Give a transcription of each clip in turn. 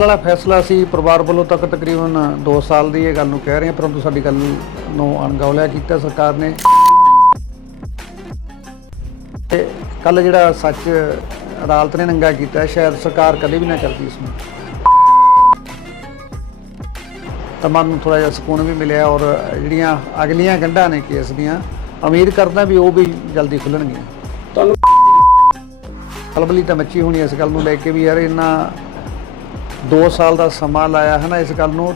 ਵਾਲਾ ਫੈਸਲਾ ਸੀ ਪਰਿਵਾਰ ਵੱਲੋਂ ਤੱਕ ਤਕਰੀਬਨ 2 ਸਾਲ ਦੀ ਇਹ ਗੱਲ ਨੂੰ ਕਹਿ ਰਹੇ ਹਾਂ ਪਰੰਤੂ ਸਾਡੀ ਗੱਲ ਨੂੰ ਅਣਗੌਲਿਆ ਕੀਤਾ ਸਰਕਾਰ ਨੇ। ਕੱਲ ਜਿਹੜਾ ਸੱਚ ਅਦਾਲਤ ਨੇ ਨੰਗਾ ਕੀਤਾ ਸ਼ਾਇਦ ਸਰਕਾਰ ਕਦੇ ਵੀ ਨਾ ਕਰਦੀ ਇਸ ਨੂੰ। ਤਾਂ ਮਨ ਨੂੰ ਥੋੜਾ ਜਿਹਾ ਸਕੂਨ ਵੀ ਮਿਲਿਆ ਔਰ ਜਿਹੜੀਆਂ ਅਗਲੀਆਂ ਗੰਢਾਂ ਨੇ ਕੇਸ ਦੀਆਂ ਉਮੀਦ ਕਰਦਾ ਵੀ ਉਹ ਵੀ ਜਲਦੀ ਖੁੱਲਣਗੀਆਂ। ਤੁਹਾਨੂੰ ਕਲਬਲੀ ਤਾਂ ਮੱਚੀ ਹੋਣੀ ਇਸ ਗੱਲ ਨੂੰ ਲੈ ਕੇ ਵੀ ਯਾਰ ਇਹਨਾਂ 2 ਸਾਲ ਦਾ ਸਮਾਂ ਲਾਇਆ ਹੈ ਨਾ ਇਸ ਗੱਲ ਨੂੰ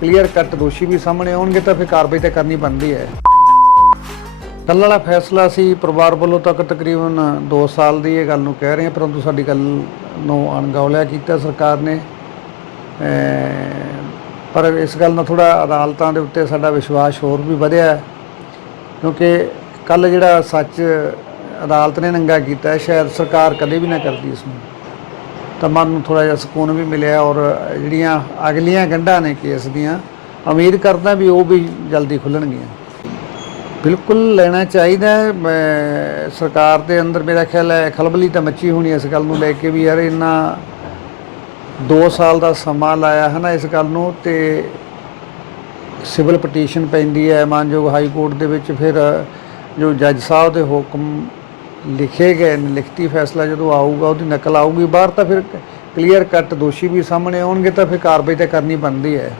ਕਲੀਅਰ ਕੱਟ ਦੋਸ਼ੀ ਵੀ ਸਾਹਮਣੇ ਆਉਣਗੇ ਤਾਂ ਫਿਰ ਕਾਰਵਾਈ ਤਾਂ ਕਰਨੀ ਬਣਦੀ ਹੈ। ਕੱਲ੍ਹ ਵਾਲਾ ਫੈਸਲਾ ਸੀ, ਪਰਿਵਾਰ ਵੱਲੋਂ ਤੱਕ ਤਕਰੀਬਨ 2 ਸਾਲ ਦੀ ਇਹ ਗੱਲ ਨੂੰ ਕਹਿ ਰਹੇ ਹਾਂ, ਪਰੰਤੂ ਸਾਡੀ ਗੱਲ ਨੂੰ ਅਣਗੌਲਿਆ ਕੀਤਾ ਸਰਕਾਰ ਨੇ। ਪਰ ਇਸ ਗੱਲ ਨਾਲ ਥੋੜਾ ਅਦਾਲਤਾਂ ਦੇ ਉੱਤੇ ਸਾਡਾ ਵਿਸ਼ਵਾਸ ਹੋਰ ਵੀ ਵਧਿਆ ਕਿਉਂਕਿ ਕੱਲ ਜਿਹੜਾ ਸੱਚ ਅਦਾਲਤ ਨੇ ਨੰਗਾ ਕੀਤਾ ਸ਼ਾਇਦ ਸਰਕਾਰ ਕਦੇ ਵੀ ਨਾ ਕਰਦੀ ਇਸ ਨੂੰ। ਤਾਂ ਮਨ ਨੂੰ ਥੋੜਾ ਜਿਹਾ ਸਕੂਨ ਵੀ ਮਿਲਿਆ ਔਰ ਜਿਹੜੀਆਂ ਅਗਲੀਆਂ ਗੰਢਾਂ ਨੇ ਕੇਸ ਦੀਆਂ, ਉਮੀਦ ਕਰਦਾ ਵੀ ਉਹ ਵੀ ਜਲਦੀ ਖੁੱਲਣਗੀਆਂ। ਬਿਲਕੁਲ ਲੈਣਾ ਚਾਹੀਦਾ ਹੈ। ਸਰਕਾਰ ਦੇ ਅੰਦਰ ਮੇਰਾ ਖਿਆਲ ਹੈ, ਖਲਬਲੀ ਤਾਂ ਮੱਚੀ ਹੋਣੀ ਇਸ ਗੱਲ ਨੂੰ ਲੈ ਕੇ ਵੀ, ਯਾਰ ਇੰਨਾ 2 ਸਾਲ ਦਾ ਸਮਾਂ ਲਾਇਆ ਹੈ ਨਾ ਇਸ ਗੱਲ ਨੂੰ ਤੇ ਸਿਵਲ ਪਟੀਸ਼ਨ ਪੈਂਦੀ ਹੈ। ਮਾਨਯੋਗ ਹਾਈ ਕੋਰਟ ਦੇ ਵਿੱਚ ਫਿਰ ਜੋ ਜੱਜ ਸਾਹਿਬ ਦੇ ਹੁਕਮ ਲਿਖੇ ਗਏ ਨੇ, ਲਿਖਤੀ ਫੈਸਲਾ ਜਦੋਂ ਆਊਗਾ, ਉਹਦੀ ਨਕਲ ਆਊਗੀ, ਬਾਹਰ ਤਾਂ ਫਿਰ ਕਲੀਅਰ ਕੱਟ ਦੋਸ਼ੀ ਵੀ ਸਾਹਮਣੇ ਆਉਣਗੇ, ਤਾਂ ਫਿਰ ਕਾਰਵਾਈ ਤਾਂ ਕਰਨੀ ਬਣਦੀ ਹੈ।